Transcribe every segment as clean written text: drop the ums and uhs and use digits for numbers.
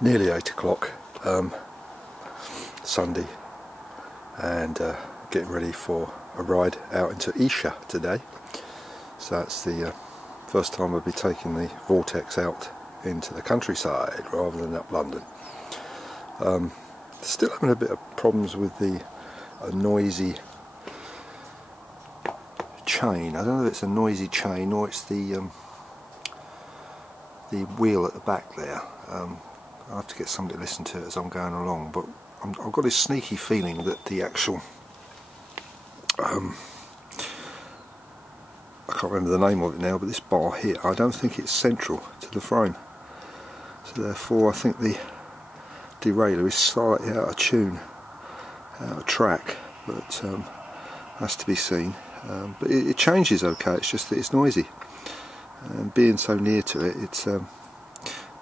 nearly 8 o'clock Sunday, and getting ready for a ride out into Esher today. So that's the first time I'll be taking the VORTEX out into the countryside rather than up London. Still having a bit of problems with the noisy chain. I don't know if it's a noisy chain or it's the wheel at the back there. I'll have to get somebody to listen to it as I'm going along, but I've got this sneaky feeling that the actual I can't remember the name of it now, but this bar here, I don't think it's central to the frame, so therefore I think the derailleur is slightly out of tune, out of track, but has to be seen. But it changes okay, it's just that it's noisy, and being so near to it, it's a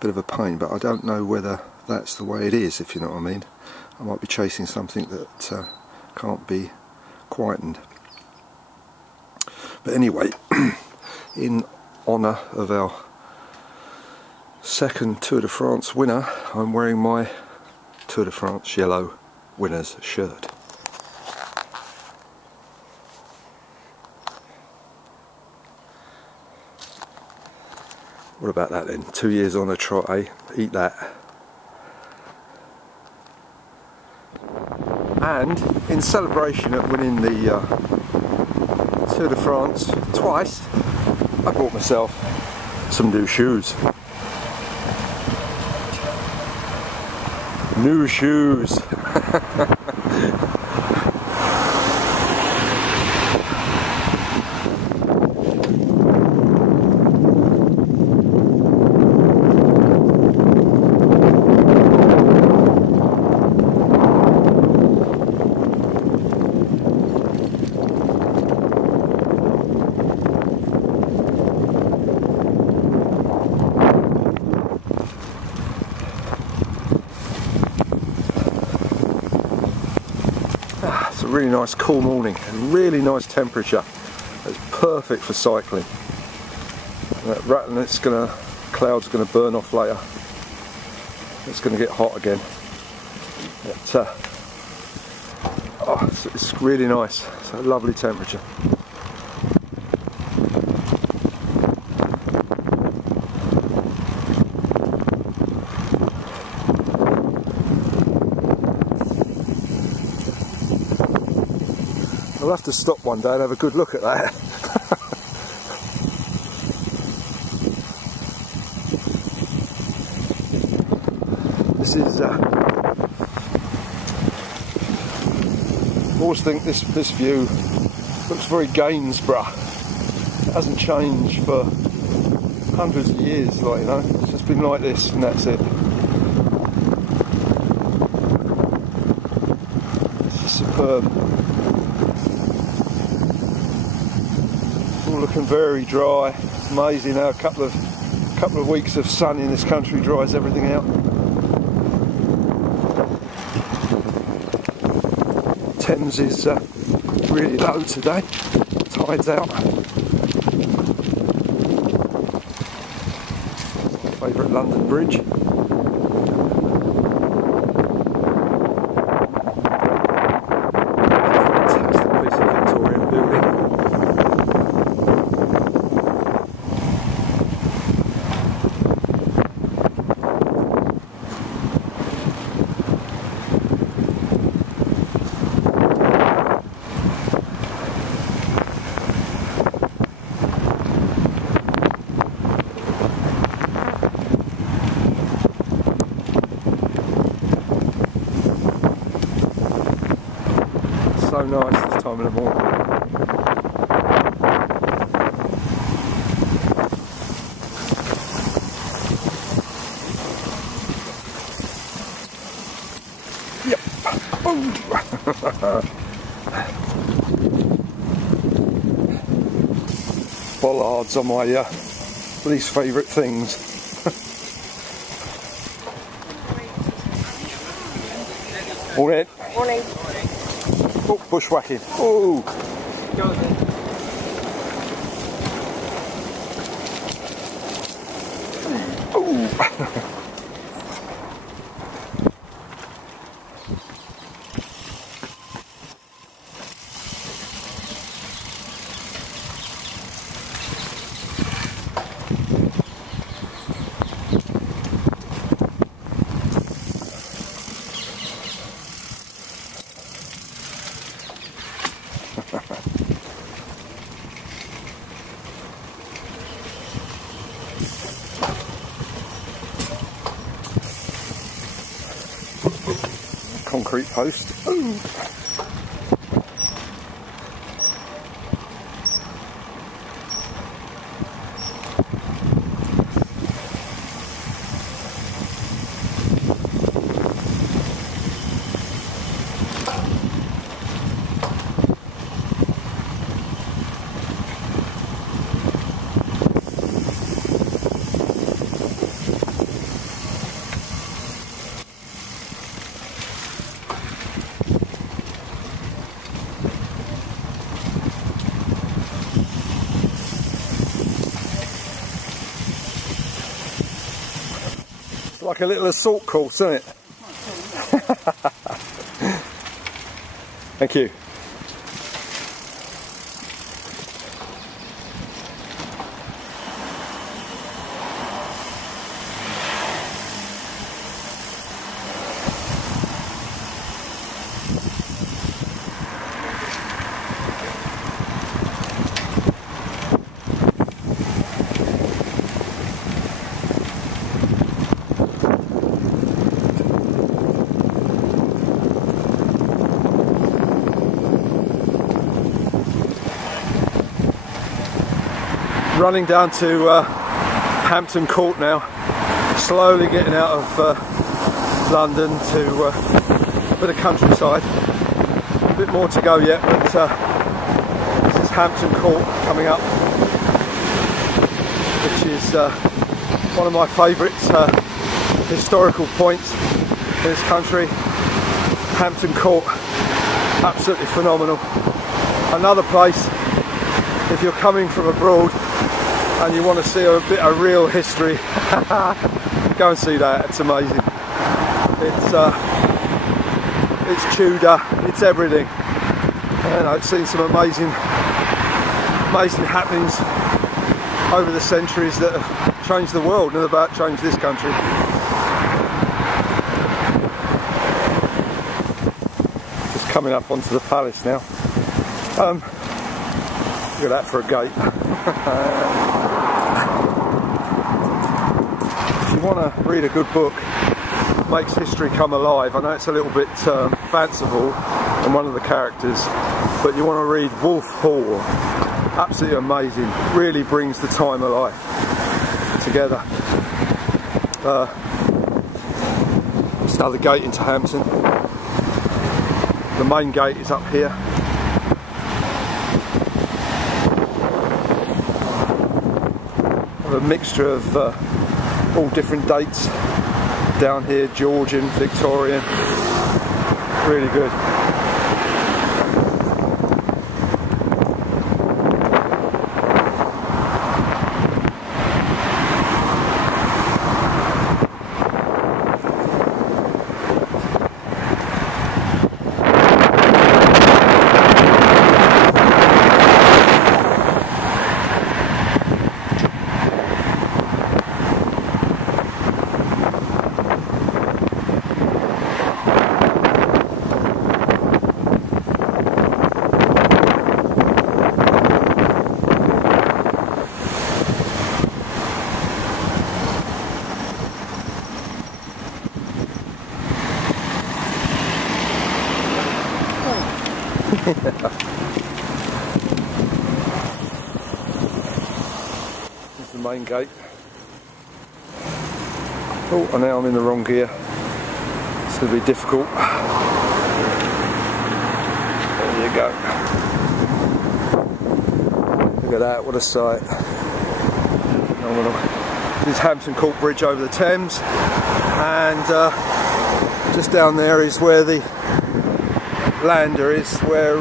bit of a pain, but I don't know whether that's the way it is, if you know what I mean. I might be chasing something that can't be quietened. But anyway, in honour of our second Tour de France winner, I'm wearing my Tour de France yellow winner's shirt. What about that then? 2 years on a trot, eh? Eat that. And in celebration of winning the Tour de France twice, I bought myself some new shoes. New shoes. It's a really nice cool morning, a really nice temperature. It's perfect for cycling. And that rattling cloud's gonna burn off later. It's gonna get hot again. It's really nice. It's a lovely temperature. I'll have to stop one day and have a good look at that. This is I always think this view looks very Gainsborough. It hasn't changed for hundreds of years, like, you know, it's just been like this and that's it. It's just superb. All looking very dry. It's amazing how a couple of weeks of sun in this country dries everything out. Thames is really low today. Tide's out. My favourite London bridge. Fantastic piece of Victorian building. So nice this time of the morning. Yep. Oh. Bollards are my least favourite things. Morning. Morning. Oh, bushwhacking. Oh. Oh. concrete post. Ooh. Like a little assault course, isn't it? Thank you. Running down to Hampton Court now, slowly getting out of London to a bit of countryside. A bit more to go yet, but this is Hampton Court coming up, which is one of my favourite historical points in this country. Hampton Court, absolutely phenomenal. Another place, if you're coming from abroad and you want to see a bit of real history, go and see that. It's amazing. It's Tudor, it's everything. And I've seen some amazing happenings over the centuries that have changed the world and about changed this country. Just coming up onto the palace now. Look at that for a gate. If you want to read a good book, makes history come alive. I know it's a little bit fanciful on one of the characters, but you want to read Wolf Hall. Absolutely amazing. Really brings the time alive together. It's another gate into Hampton. The main gate is up here. A mixture of all different dates down here, Georgian, Victorian, really good. This is the main gate. Oh, and now I'm in the wrong gear. It's going to be difficult. There you go. Look at that, what a sight. Phenomenal. This is Hampton Court Bridge over the Thames, and just down there is where the lander is, where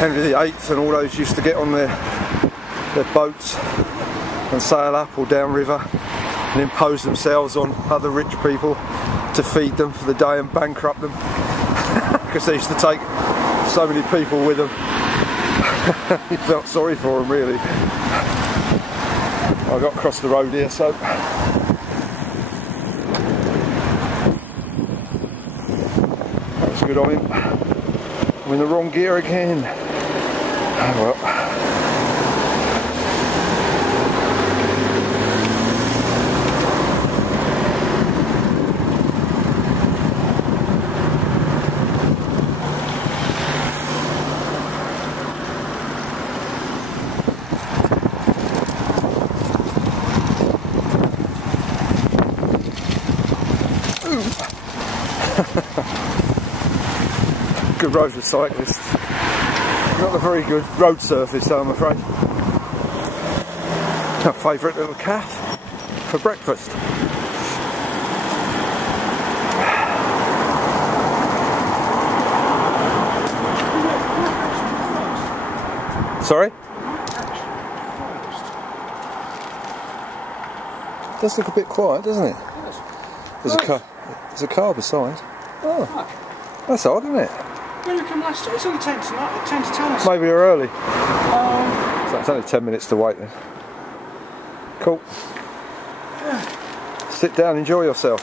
Henry VIII and all those used to get on their boats and sail up or down river and impose themselves on other rich people to feed them for the day and bankrupt them, because they used to take so many people with them. He felt sorry for them, really. I got across the road here, so that's good on him. I'm in the wrong gear again. Oh well. road for cyclists. Not a very good road surface though, I'm afraid. Our favourite little calf for breakfast. Sorry? It does look a bit quiet, doesn't it? There's a car beside. Oh, that's odd, isn't it? When you come last year, it's only 10 tonight, 10 to 10. Maybe you're early. So it's only 10 minutes to wait then. Cool. Yeah. Sit down, enjoy yourself.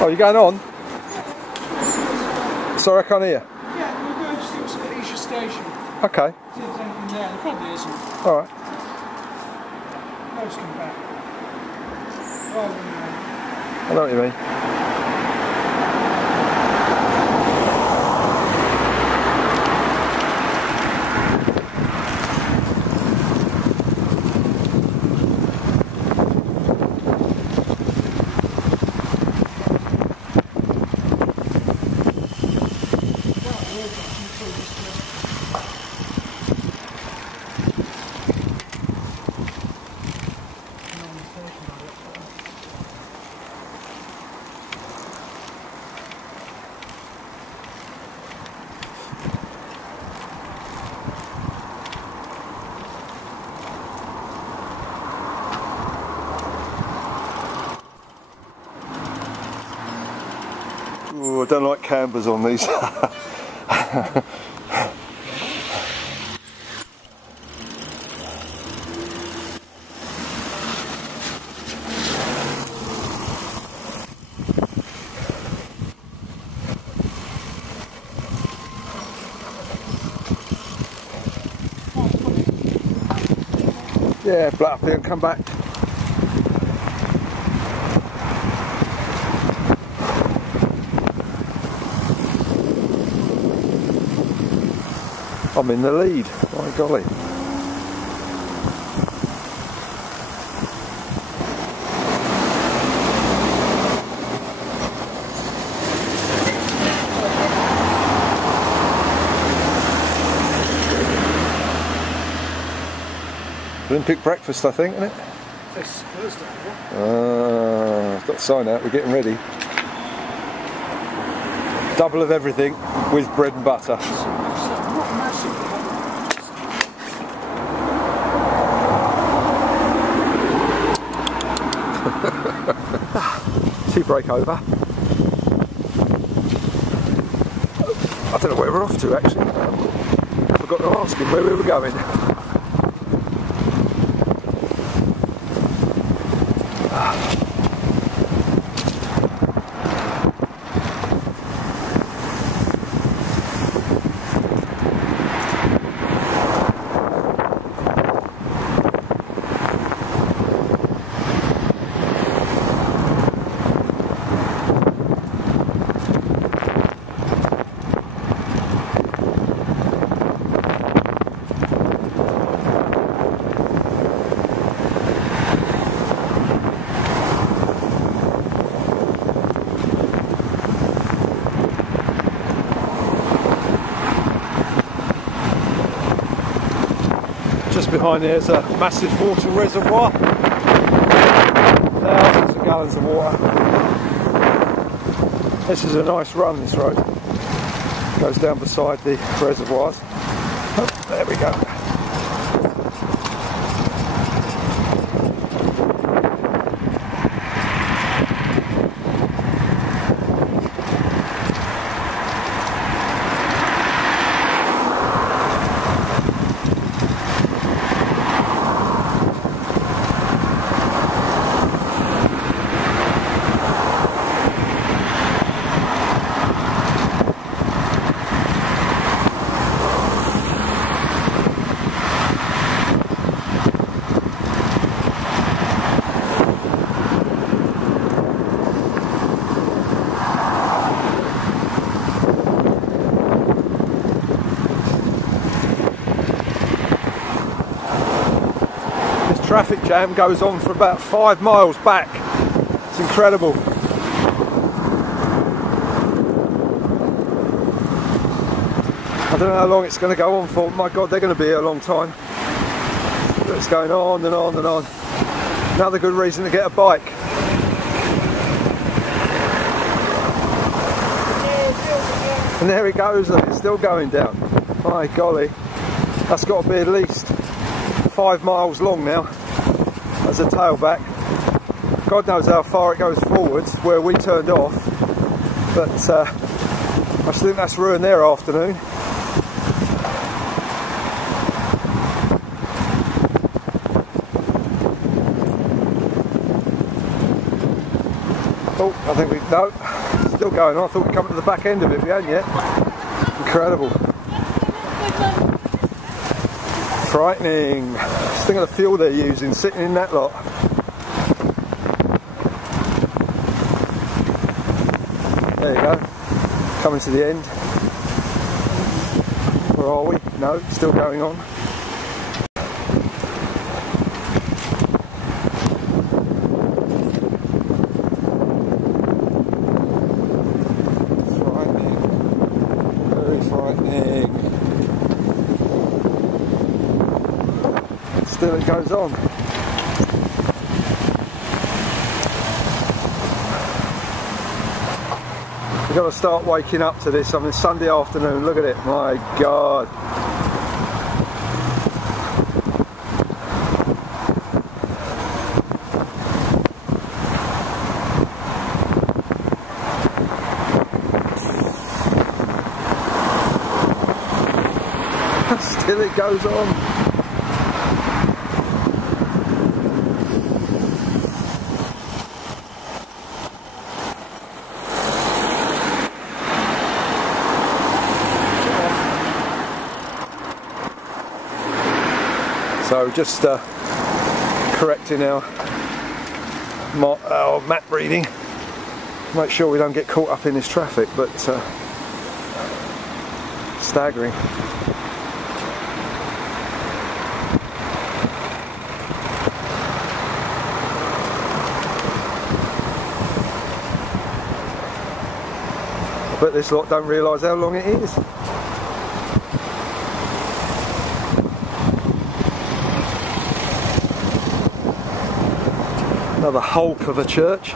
Oh, you going on? Sorry, I can't hear. Yeah, we're going to Esher Station. Okay. See if there's anything there. There probably isn't. Alright. Let's come back. I know what you mean. Ooh, I don't like cambers on these. Yeah, flat up here and come back. I'm in the lead, my golly. Olympic breakfast, I think, isn't it? It's Thursday, yeah. Got the sign out, we're getting ready. Double of everything with bread and butter. Tea break over. I don't know where we're off to actually. I forgot to ask him where we were going. Just behind there is a massive water reservoir, thousands of gallons of water. This is a nice run, this road. Goes down beside the reservoirs. Oh, there we go. Traffic jam goes on for about 5 miles back, so incredible. I don't know how long it's going to go on for. My God, they're going to be here a long time. It's going on and on and on. Another good reason to get a bike. And there it goes, look, it's still going down. My golly, that's got to be at least 5 miles long now as a tailback. God knows how far it goes forwards where we turned off, but I think that's ruined their afternoon. Oh, I think no, still going on. I thought we'd come to the back end of it, we hadn't yet. Incredible. Frightening. Just think of the fuel they're using, sitting in that lot. There you go. Coming to the end. Where are we? No, still going on. Still it goes on. We've got to start waking up to this. I mean, Sunday afternoon, look at it, my God. Still it goes on. So just correcting our map reading, make sure we don't get caught up in this traffic, but staggering. I bet this lot don't realise how long it is. Another hulk of a church.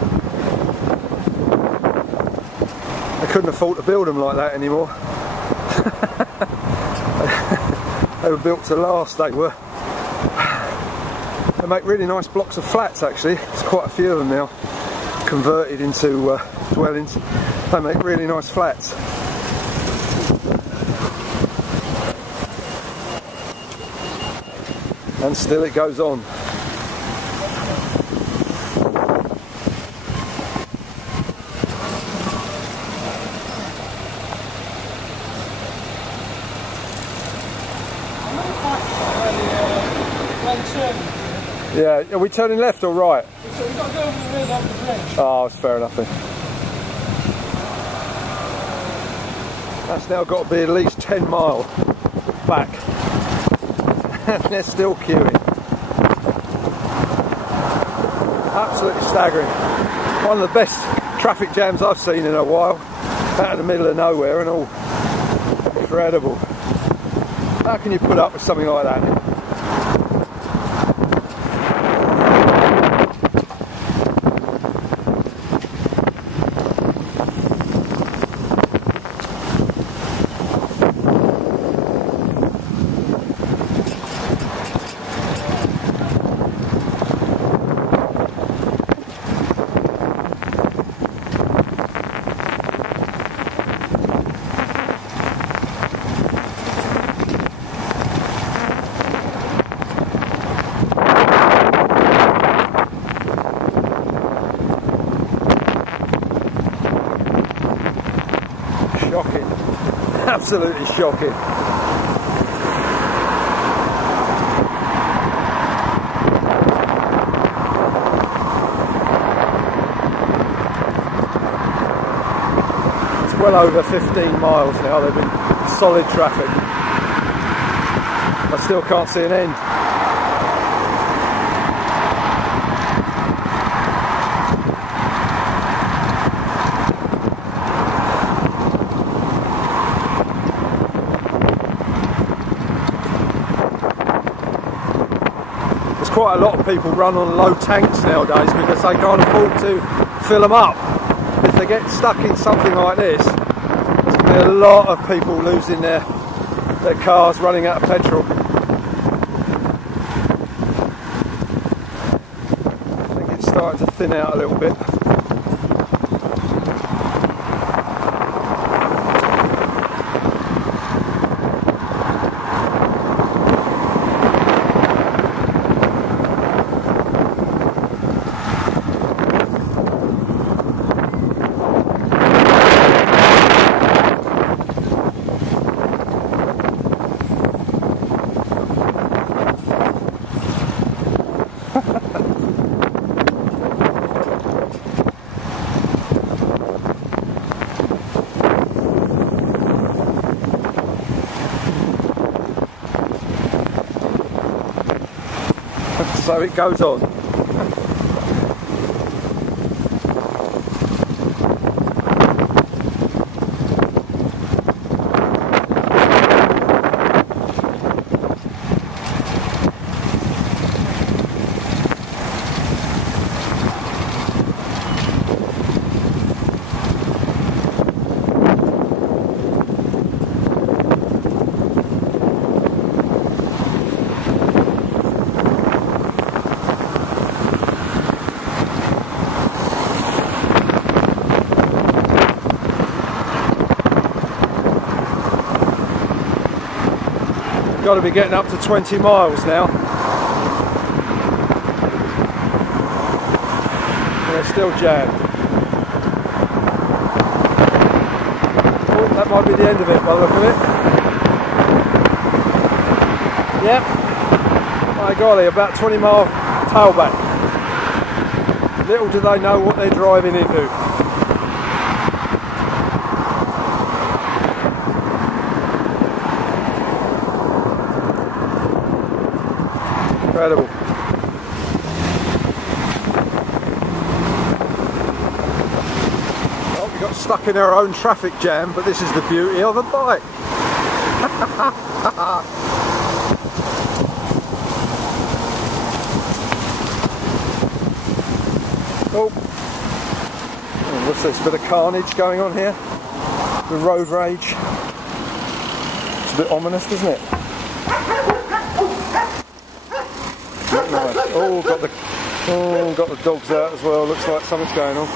They couldn't afford to build them like that anymore. They were built to last, they were. They make really nice blocks of flats actually. There's quite a few of them now converted into dwellings. They make really nice flats. And still it goes on. Yeah, are we turning left or right? So we've got to go over the ridge, over the bridge. Oh, it's fair enough then. That's now got to be at least 10 mile back. And they're still queuing. Absolutely staggering. One of the best traffic jams I've seen in a while. Out in the middle of nowhere and all. Incredible. How can you put up with something like that? Shocking, absolutely shocking. It's well over 15 miles now, they've been solid traffic. I still can't see an end. quite a lot of people run on low tanks nowadays because they can't afford to fill them up. If they get stuck in something like this, there's going to be a lot of people losing their cars, running out of petrol. I think it's starting to thin out a little bit. So it goes on. Got to be getting up to 20 miles now. They're still jammed. Oh, that might be the end of it by the look of it. Yep. My golly, about 20 mile tailback. Little do they know what they're driving into. Incredible. Well, we got stuck in our own traffic jam, but this is the beauty of a bike. Oh, what's this? Bit of carnage going on here? The road rage. It's a bit ominous, isn't it? Nice. Oh, got the dogs out as well. Looks like something's going on.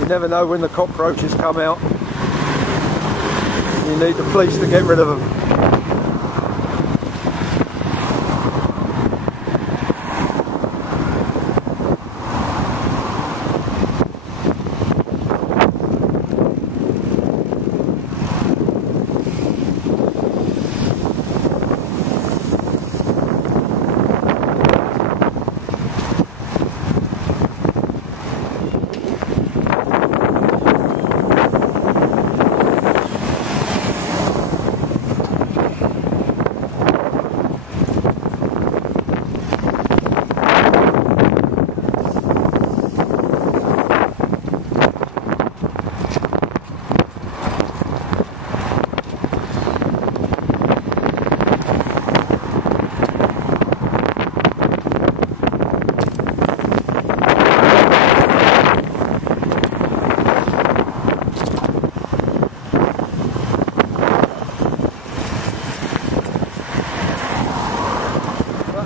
You never know when the cockroaches come out. You need the police to get rid of them.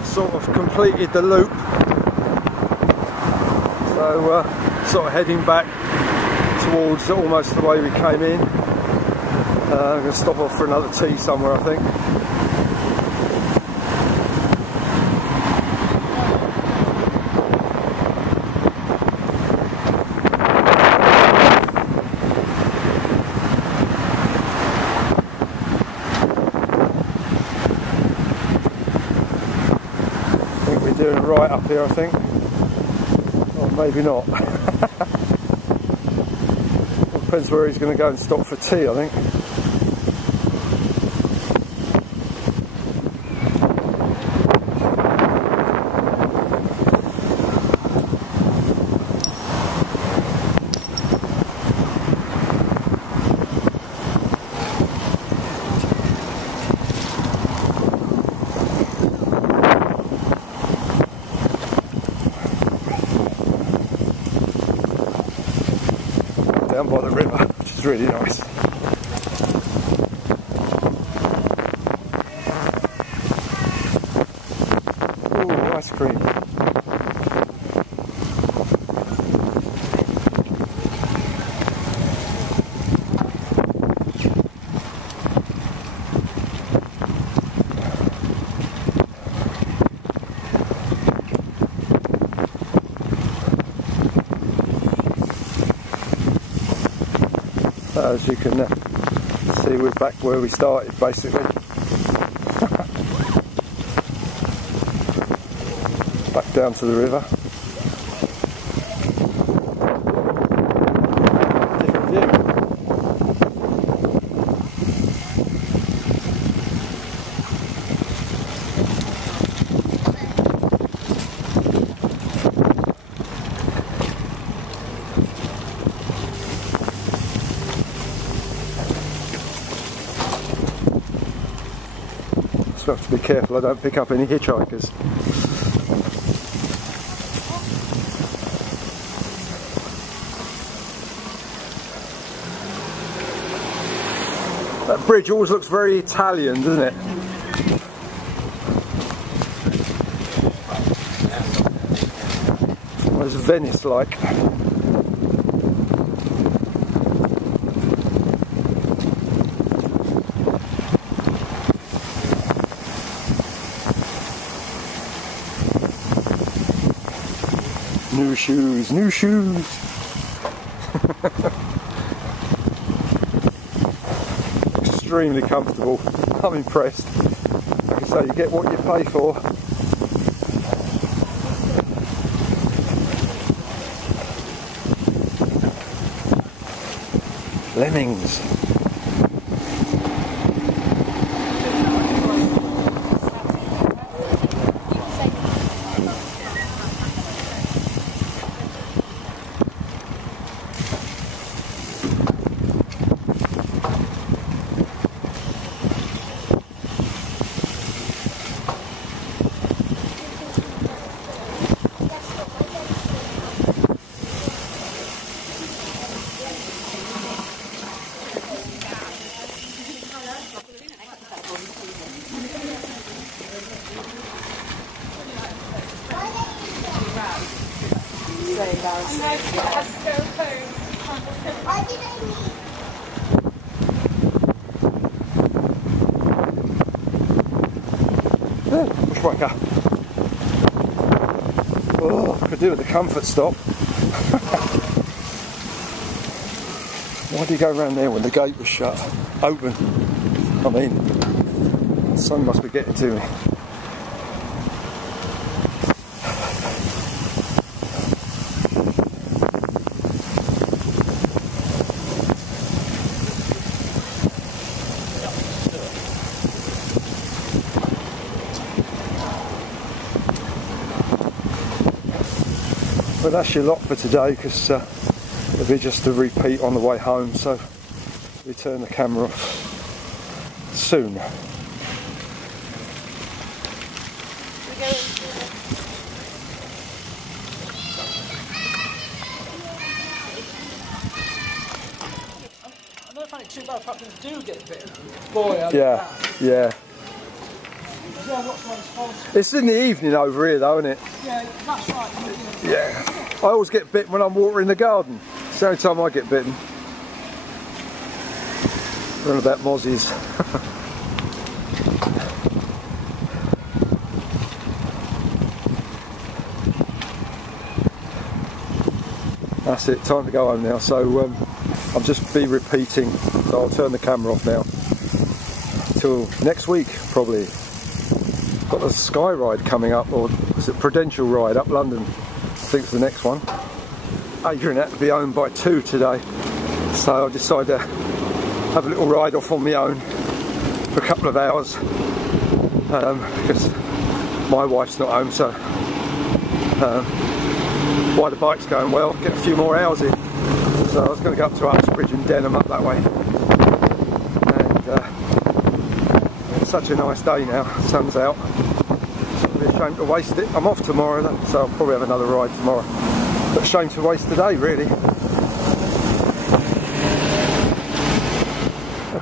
Sort of completed the loop, so sort of heading back towards almost the way we came in. I'm going to stop off for another tea somewhere, I think. Doing right up here, I think. maybe not. Well, depends where he's going to go and stop for tea, I think. Down by the river, which is really nice. Ooh, ice cream. As you can see, we're back where we started, basically. Back down to the river. Different view. So I have to be careful I don't pick up any hitchhikers. That bridge always looks very Italian, doesn't it? Well, it's Venice-like. New shoes, new shoes. Extremely comfortable. I'm impressed. Like I say, you get what you pay for. Lemmings. Bushwhacker. Oh, could do with the comfort stop. Why did you go around there when the gate was shut? Open. I mean, the sun must be getting to me. But that's your lot for today, because it'll be just a repeat on the way home, so we turn the camera off soon. I don't find it too bad if I do get bitten. Boy, Yeah, yeah. Yeah, what's my response? It's in the evening over here though, isn't it? Yeah, that's right. Yeah. I always get bitten when I'm watering the garden. It's the only time I get bitten. Learn about mozzies. That's it, time to go home now. So I'll just be repeating. So I'll turn the camera off now. Till next week, probably. Got a sky ride coming up, or is it Prudential ride up London? I think it's the next one. Adrian had to be home by 2 today, so I decided to have a little ride off on my own for a couple of hours, because my wife's not home, so while the bike's going well, get a few more hours in. So I was going to go up to Uxbridge and Denham up that way, and it's such a nice day now, sun's out, it'd be a shame to waste it. I'm off tomorrow though, so I'll probably have another ride tomorrow, but a shame to waste the day really.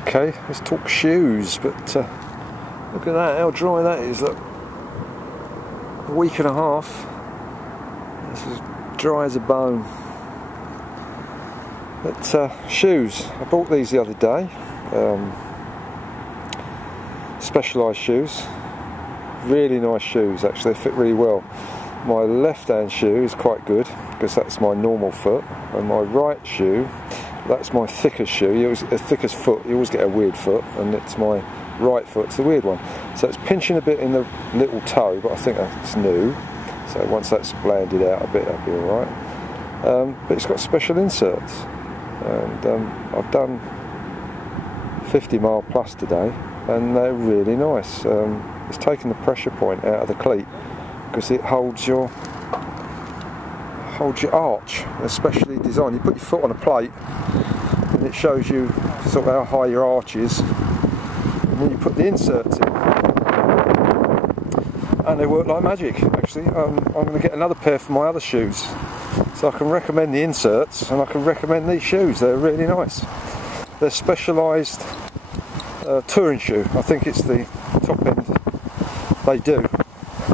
Okay, let's talk shoes, but look at that, how dry that is. Look, a week and a half, it's as dry as a bone. But shoes, I bought these the other day, Specialized shoes, really nice shoes actually, they fit really well. My left hand shoe is quite good because that's my normal foot, and my right shoe, that's my thickest shoe. The thickest foot, you always get a weird foot, and it's my right foot, it's the weird one. So it's pinching a bit in the little toe, but I think that's new, so once that's blanded out a bit, that'll be alright. But it's got special inserts, and I've done 50 mile plus today, and they're really nice. It's taken the pressure point out of the cleat because it holds your arch, especially designed. You put your foot on a plate and it shows you sort of how high your arch is, and then you put the inserts in and they work like magic actually. I'm going to get another pair for my other shoes, so I can recommend the inserts and I can recommend these shoes. They're really nice. They're Specialized touring shoe. I think it's the top end they do,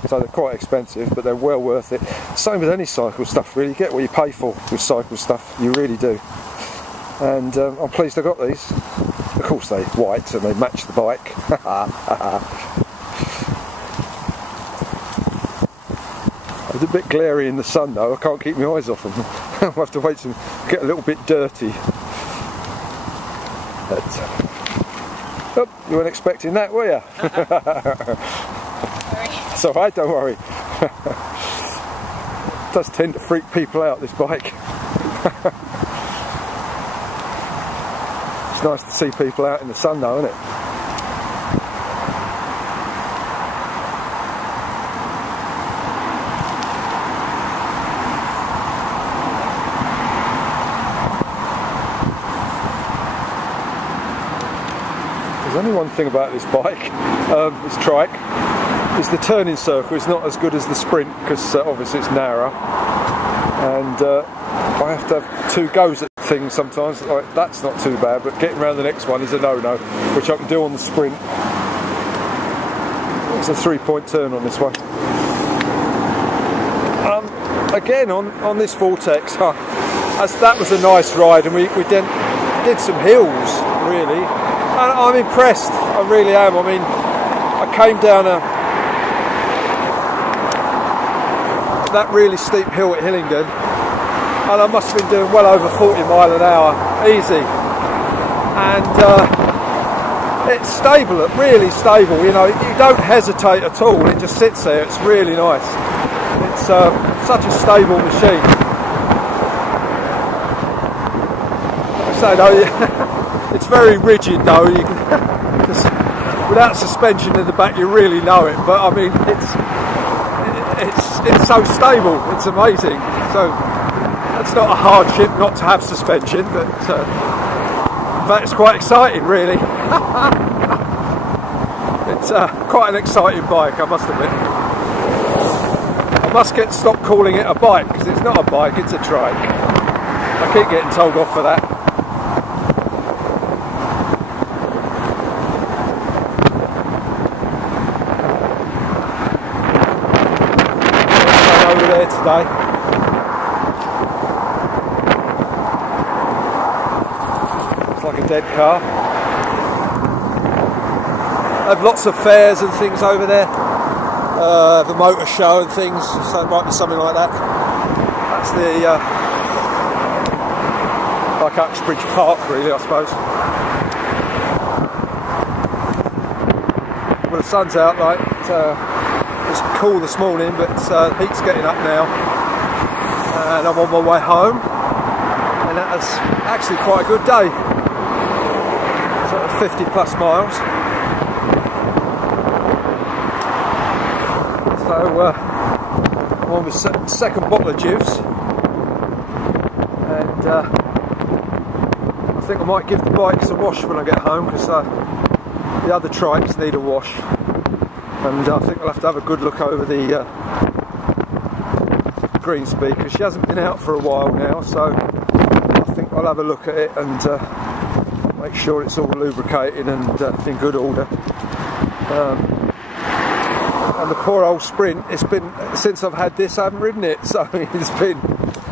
so they're quite expensive but they're well worth it. Same with any cycle stuff really, you get what you pay for with cycle stuff, you really do. And I'm pleased I got these. Of course they're white and they match the bike. It's a bit glary in the sun though, I can't keep my eyes off them. I'll have to wait to get a little bit dirty. But, oh, you weren't expecting that, were you? It's alright, don't worry. It does tend to freak people out, this bike. It's nice to see people out in the sun though, isn't it? There's only one thing about this bike, this TRIKE, is the turning circle is not as good as the Sprint because obviously it's narrower, and I have to have 2 goes at things sometimes. Like, that's not too bad, but getting around the next one is a no-no, which I can do on the Sprint. It's a 3-point turn on this one. Again on this VORTEX, that was a nice ride, and we did some hills really. And I'm impressed, I really am. I mean, I came down that really steep hill at Hillingdon, and I must have been doing well over 40 mile an hour, easy. And it's stable, really stable, you know, you don't hesitate at all, it just sits there, it's really nice. It's such a stable machine. So, no, it's very rigid though, you can, just, without suspension in the back you really know it, but I mean it's so stable, it's amazing. So it's not a hardship not to have suspension, but in fact it's quite exciting really. It's quite an exciting bike, I must admit. I must stop calling it a bike because it's not a bike, it's a trike. I keep getting told off for that. Today. It's like a dead car. I have lots of fairs and things over there, the motor show and things, so it might be something like that. That's the like Uxbridge Park really, I suppose. Well, the sun's out, like it's cool this morning, but the heat's getting up now, and I'm on my way home. and that was actually quite a good day. Sort of 50 plus miles. So I'm on my second bottle of juice, and I think I might give the bikes a wash when I get home, because the other trikes need a wash, and I think I'll have to have a good look over the green speed, because she hasn't been out for a while now, so I think I'll have a look at it and make sure it's all lubricated and in good order. And the poor old Sprint, it's been, since I've had this I haven't ridden it, so it's been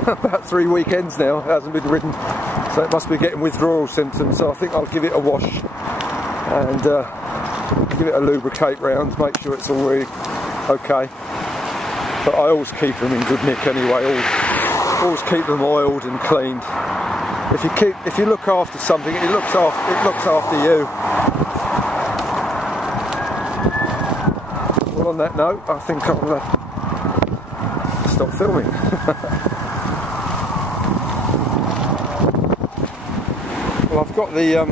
about 3 weekends now, it hasn't been ridden, so it must be getting withdrawal symptoms, so I think I'll give it a wash and give it a lubricate round, make sure it's all really okay. But I always keep them in good nick anyway, always keep them oiled and cleaned. If you look after something, it looks after you. Well, on that note, I think I'll stop filming. Well, I've got the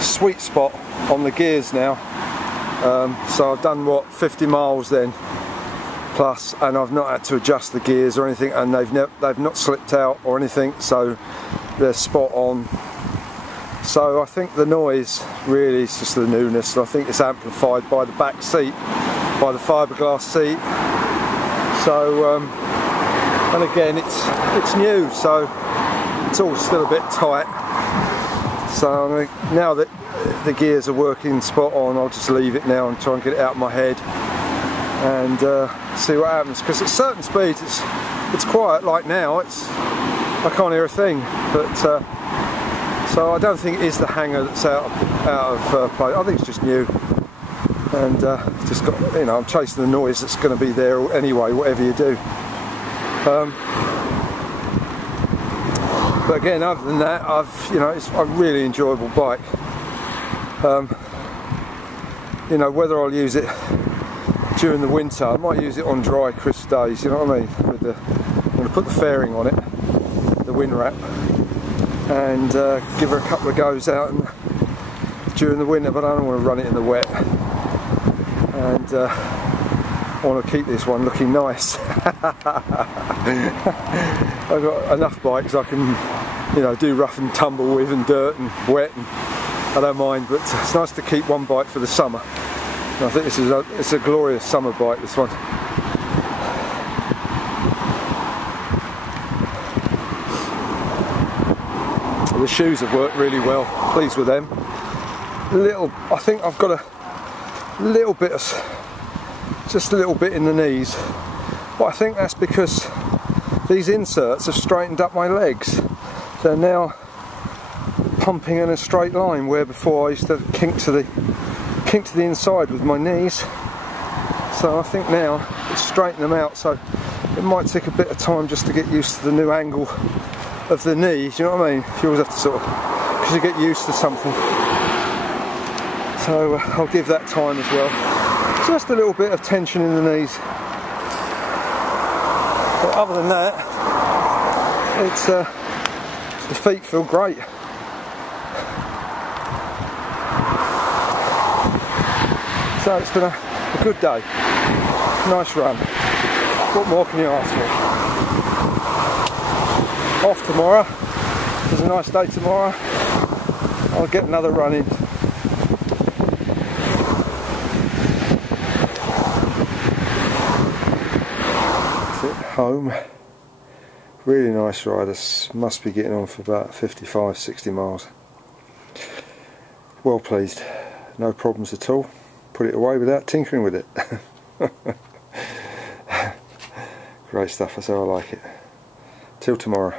sweet spot on the gears now, so I've done what, 50 miles then plus, and I've not had to adjust the gears or anything, and they've not slipped out or anything, so they're spot on. So I think the noise really is just the newness, and I think it's amplified by the back seat, by the fiberglass seat. So and again, it's new, so it's all still a bit tight. So now that the gears are working spot on, I'll just leave it now and try and get it out of my head and see what happens. Because at certain speeds it's quiet, like now I can't hear a thing. But so I don't think it is the hanger that's out of place. I think it's just new, and just got, you know, I'm chasing the noise that's going to be there anyway, whatever you do. But again, other than that, it's a really enjoyable bike. You know, whether I'll use it during the winter, I might use it on dry, crisp days. You know what I mean? I'm going to put the fairing on it, the wind wrap, and give her a couple of goes out during the winter. But I don't want to run it in the wet, and I want to keep this one looking nice. I've got enough bikes I can, you know, do rough and tumble with, and dirt and wet, and I don't mind. But it's nice to keep one bike for the summer. And I think this is it's a glorious summer bike, this one. The shoes have worked really well. Pleased with them. I think I've got a little bit of, just a little bit in the knees. But I think that's because these inserts have straightened up my legs. They're now pumping in a straight line, where before I used to kink to the inside with my knees. So I think now it's straightened them out, so it might take a bit of time just to get used to the new angle of the knees, you know what I mean? You always have to sort of, because you get used to something. So I'll give that time as well. Just a little bit of tension in the knees. But other than that, it's the feet feel great. So it's been a good day. Nice run. What more can you ask for? Off tomorrow. It's a nice day tomorrow. I'll get another run in. Home. Really nice ride. This must be getting on for about 55-60 miles. Well pleased. No problems at all. Put it away without tinkering with it. Great stuff, that's how I like it. Till tomorrow.